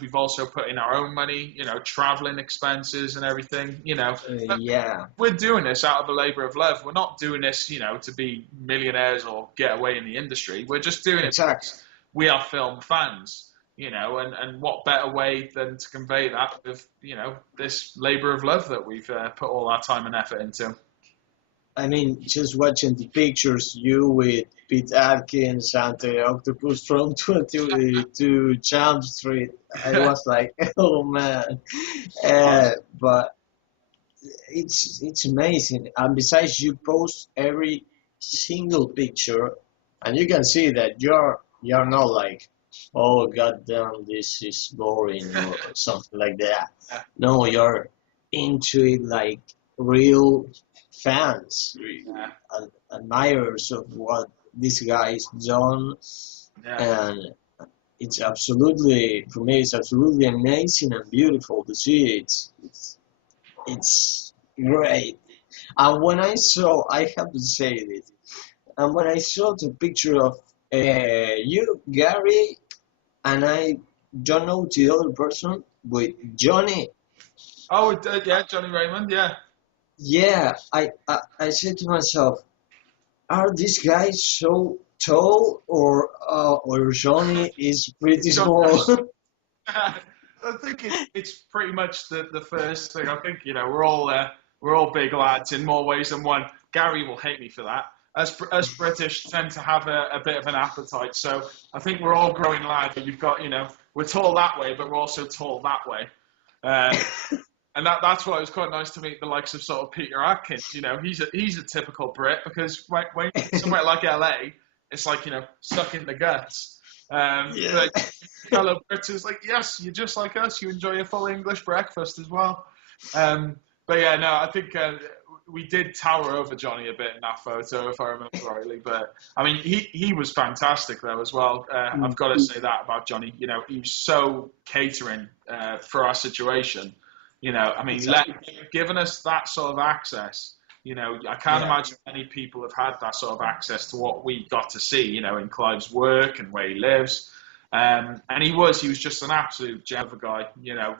We've also put in our own money, traveling expenses and everything, Yeah, We're doing this out of a labor of love. We're not doing this, to be millionaires or get away in the industry. We're just doing it exactly. because we are film fans, and what better way than to convey that with, this labor of love that we've put all our time and effort into. I mean, just watching the pictures, you with Pete Atkins and the octopus from 22 Jump Street, I was like, oh man. But it's amazing. And besides, you post every single picture, and you can see that you're not like, oh goddamn, this is boring or something like that. No, you're into it like real fans, Yeah. admirers of what this guy's done, Yeah. and it's absolutely, for me, it's absolutely amazing and beautiful to see. It's great. And when I saw, I have to say this, and when I saw the picture of you, Gary, and I don't know the other person with Johnny. Oh, yeah, Johnny Raymond, yeah. Yeah, I said to myself, are these guys so tall, or Johnny is pretty small? I think it's pretty much the first thing. I think we're all big lads in more ways than one. Gary will hate me for that. Us British tend to have a bit of an appetite, so I think we're all growing lads. You've got we're tall that way, but we're also tall that way. And that's why it was quite nice to meet the likes of sort of Peter Atkins. He's a typical Brit, because when somewhere like LA, it's like suck in the guts. Yeah. Like, fellow Brits is like, yes, you're just like us. You enjoy a full English breakfast as well. But yeah, no, I think we did tower over Johnny a bit in that photo, if I remember rightly. But I mean, he was fantastic though as well. I've got to say that about Johnny. He was so catering for our situation. I mean, giving us that sort of access. I can't imagine many people have had that sort of access to what we got to see, in Clive's work and where he lives. And he was just an absolute gem of a guy,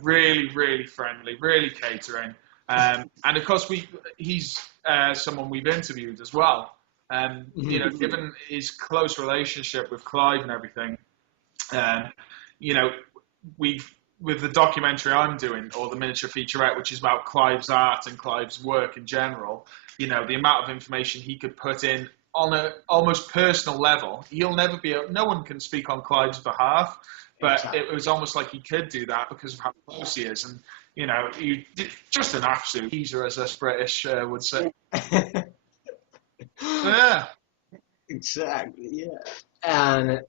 really, really friendly, really catering. And of course, he's someone we've interviewed as well. Given his close relationship with Clive and everything, with the documentary I'm doing, or the miniature featurette, which is about Clive's art and Clive's work in general, the amount of information he could put in on a almost personal level. No one can speak on Clive's behalf, but exactly. It was almost like he could do that because of how close he is. And, he just an absolute geezer, as us British would say. Yeah. Exactly, yeah. And